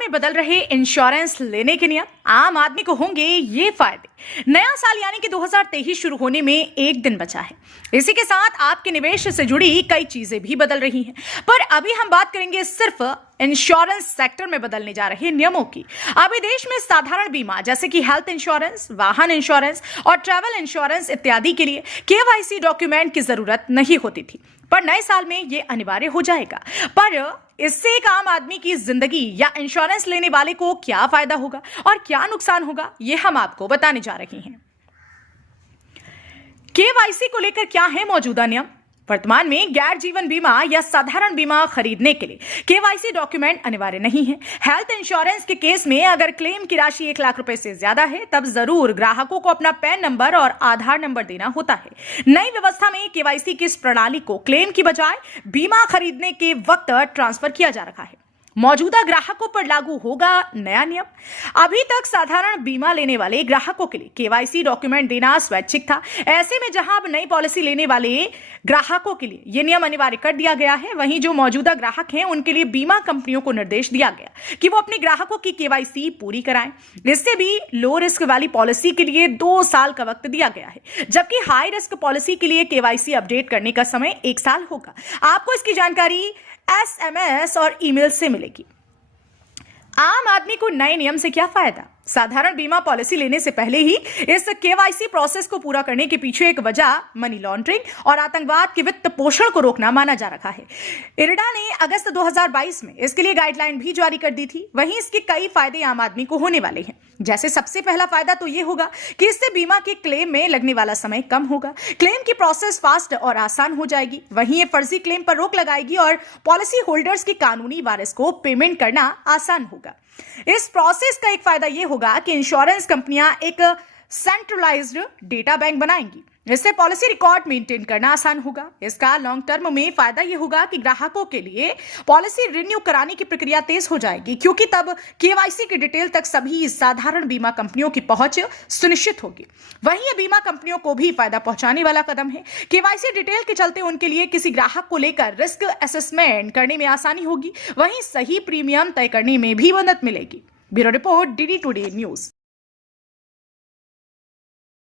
में बदल रहे इंश्योरेंस लेने के नियम, आम आदमी को होंगे ये फायदे। नया साल यानी कि 2023 शुरू होने में एक दिन बचा है। इसी के साथ आपके निवेश से जुड़ी कई चीजें भी बदल रही हैं। पर अभी हम बात करेंगे सिर्फ इंश्योरेंस सेक्टर में बदलने जा रहे नियमों की। अभी देश में साधारण बीमा जैसे कि हेल्थ इंश्योरेंस, वाहन इंश्योरेंस और ट्रैवल इंश्योरेंस इत्यादि के लिए केवाईसी डॉक्यूमेंट की जरूरत नहीं होती थी, पर नए साल में ये अनिवार्य हो जाएगा। पर इससे एक आम आदमी की जिंदगी या इंश्योरेंस लेने वाले को क्या फायदा होगा और क्या नुकसान होगा, ये हम आपको बताने जा रहे हैं। केवाईसी को लेकर क्या है मौजूदा नियम? वर्तमान में गैर जीवन बीमा या साधारण बीमा खरीदने के लिए केवाईसी डॉक्यूमेंट अनिवार्य नहीं है। हेल्थ इंश्योरेंस के केस में अगर क्लेम की राशि 1 लाख रुपए से ज्यादा है तब जरूर ग्राहकों को अपना पैन नंबर और आधार नंबर देना होता है। नई व्यवस्था में केवाईसी की इस प्रणाली को क्लेम की बजाय बीमा खरीदने के वक्त ट्रांसफर किया जा रहा है। मौजूदा ग्राहकों पर लागू होगा नया नियम। अभी तक साधारण बीमा लेने वाले ग्राहकों के लिए केवाईसी डॉक्यूमेंट देना स्वैच्छिक था। ऐसे में जहां अब नई पॉलिसी लेने वाले ग्राहकों के लिए यह नियम अनिवार्य कर दिया गया है, वहीं जो मौजूदा ग्राहक हैं उनके लिए बीमा कंपनियों को निर्देश दिया गया कि वो अपने ग्राहकों की केवाईसी पूरी कराएं। इससे भी लो रिस्क वाली पॉलिसी के लिए 2 साल का वक्त दिया गया है, जबकि हाई रिस्क पॉलिसी के लिए केवाईसी अपडेट करने का समय 1 साल होगा। आपको इसकी जानकारी SMS और ईमेल से मिलेगी। आम आदमी को नए नियम से क्या फायदा? साधारण बीमा पॉलिसी लेने से पहले ही इस केवाईसी प्रोसेस को पूरा करने के पीछे एक वजह मनी लॉन्ड्रिंग और आतंकवाद के वित्त पोषण को रोकना माना जा रहा है। इरडा ने अगस्त 2022 में इसके लिए गाइडलाइन भी जारी कर दी थी। वहीं इसके कई फायदे आम आदमी को होने वाले हैं। जैसे सबसे पहला फायदा तो यह होगा कि इससे बीमा के क्लेम में लगने वाला समय कम होगा। क्लेम की प्रोसेस फास्ट और आसान हो जाएगी। वहीं ये फर्जी क्लेम पर रोक लगाएगी और पॉलिसी होल्डर्स के कानूनी वारिस को पेमेंट करना आसान होगा। इस प्रोसेस का एक फायदा यह होगा कि इंश्योरेंस कंपनियां एक सेंट्रलाइज्ड डेटा बैंक बनाएंगी। इससे पॉलिसी रिकॉर्ड मेंटेन करना आसान होगा। इसका लॉन्ग टर्म में फायदा यह होगा कि ग्राहकों के लिए पॉलिसी रिन्यू कराने की प्रक्रिया तेज हो जाएगी, क्योंकि तब केवाईसी की डिटेल तक सभी साधारण बीमा कंपनियों की पहुंच सुनिश्चित होगी। वहीं यह बीमा कंपनियों को भी फायदा पहुंचाने वाला कदम है। केवाईसी डिटेल के चलते उनके लिए किसी ग्राहक को लेकर रिस्क असेसमेंट करने में आसानी होगी। वहीं सही प्रीमियम तय करने में भी मदद मिलेगी। Bureau report, DD today news.